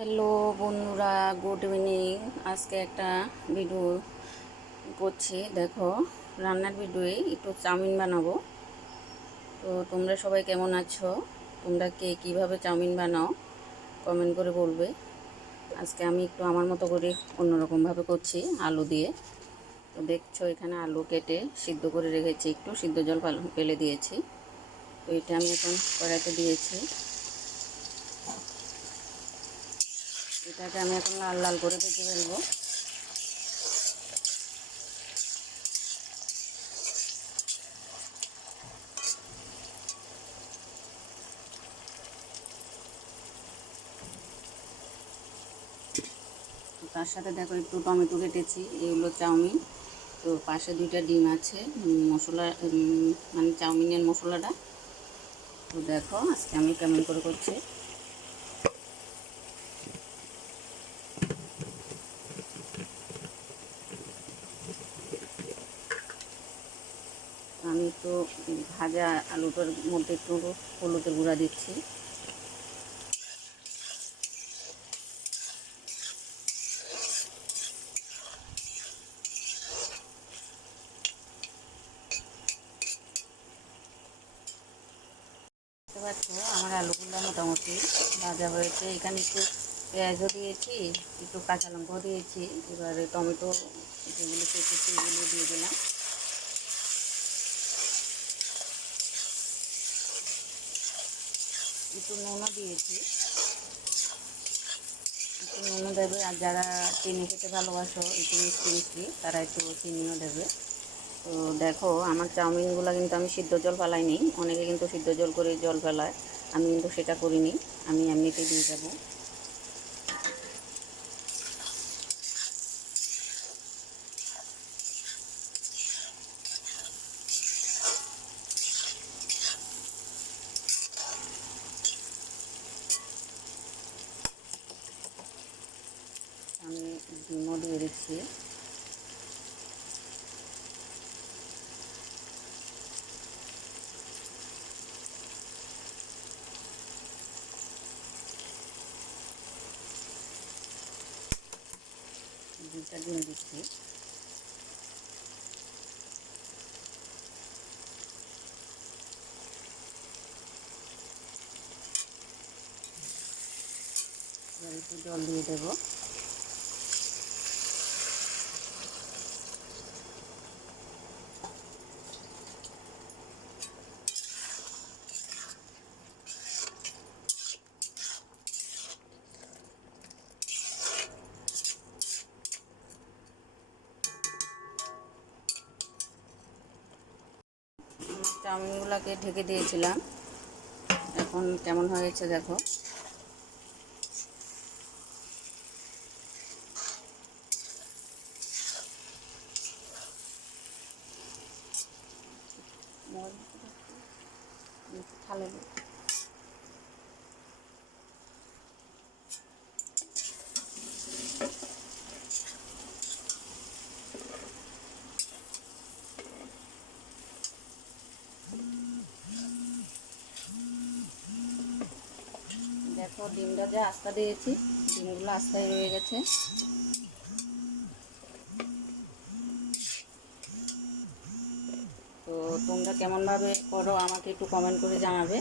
Hello বন্ধুরা, good evening. আজকে একটা ভিডিও করছি, দেখো রান্নার ভিডিওয়ে একটু চাউমিন বানাবো। তো তোমরা সবাই কেমন আছো? তোমরা কে কীভাবে চাউমিন বানাও কমেন্ট করে বলবে। আজকে আমি একটু আমার মতো করে অন্যরকমভাবে করছি, আলু দিয়ে। তো দেখছো এখানে আলু কেটে সিদ্ধ করে রেখেছি, একটু সিদ্ধ জল ফেলে দিয়েছি। তো এটা আমি এখন কড়াইতে দিয়েছি। এটাকে আমি এখন লাল লাল করে ভেজে ফেলবো। তার সাথে দেখো একটু টমেটো কেটেছি, এগুলো চাউমিন। তো পাশে দুইটা ডিম আছে, মশলা মানে চাউমিনের মশলাটা। তো দেখো আজকে আমি কেমন করে করছি। আমি একটু ভাজা আলুটার মধ্যে একটু হলুদের গুঁড়া দিচ্ছি। দেখতে পাচ্ছ আমার আলুগুলো মোটামুটি ভাজা হয়েছে। এখানে একটু পেঁয়াজও দিয়েছি, একটু কাঁচা লঙ্কাও দিয়েছি। এবারে টমেটো যেগুলো কেটেছি এগুলো দিয়ে দিলাম। একটু নুনও দিয়েছি, একটু নুনও দেবে। আর যারা চিনি খেতে ভালোবাসো একটু মিষ্টি মিষ্টি, তারা একটু চিনিও দেবে। তো দেখো আমার চাউমিনগুলো কিন্তু আমি সিদ্ধ জল ফেলাইনি। অনেকে কিন্তু সিদ্ধ জল করে জল ফেলায়, আমি কিন্তু সেটা করিনি, আমি এমনিতেই দিয়ে যাবো। আমি ডিমও দিয়ে দিচ্ছি। দুইটা ডিম দিচ্ছি। এবার একটু জল দিয়ে দেবো। চাউমিনগুলোকে ঢেকে দিয়েছিলাম, এখন কেমন হয়েছে দেখো। ভালো দেখো, ডিমটা যে আস্তা দিয়েছি, ডিমগুলো আস্তায় রয়ে গেছে। তো তোমরা কেমনভাবে করো আমাকে একটু কমেন্ট করে জানাবে।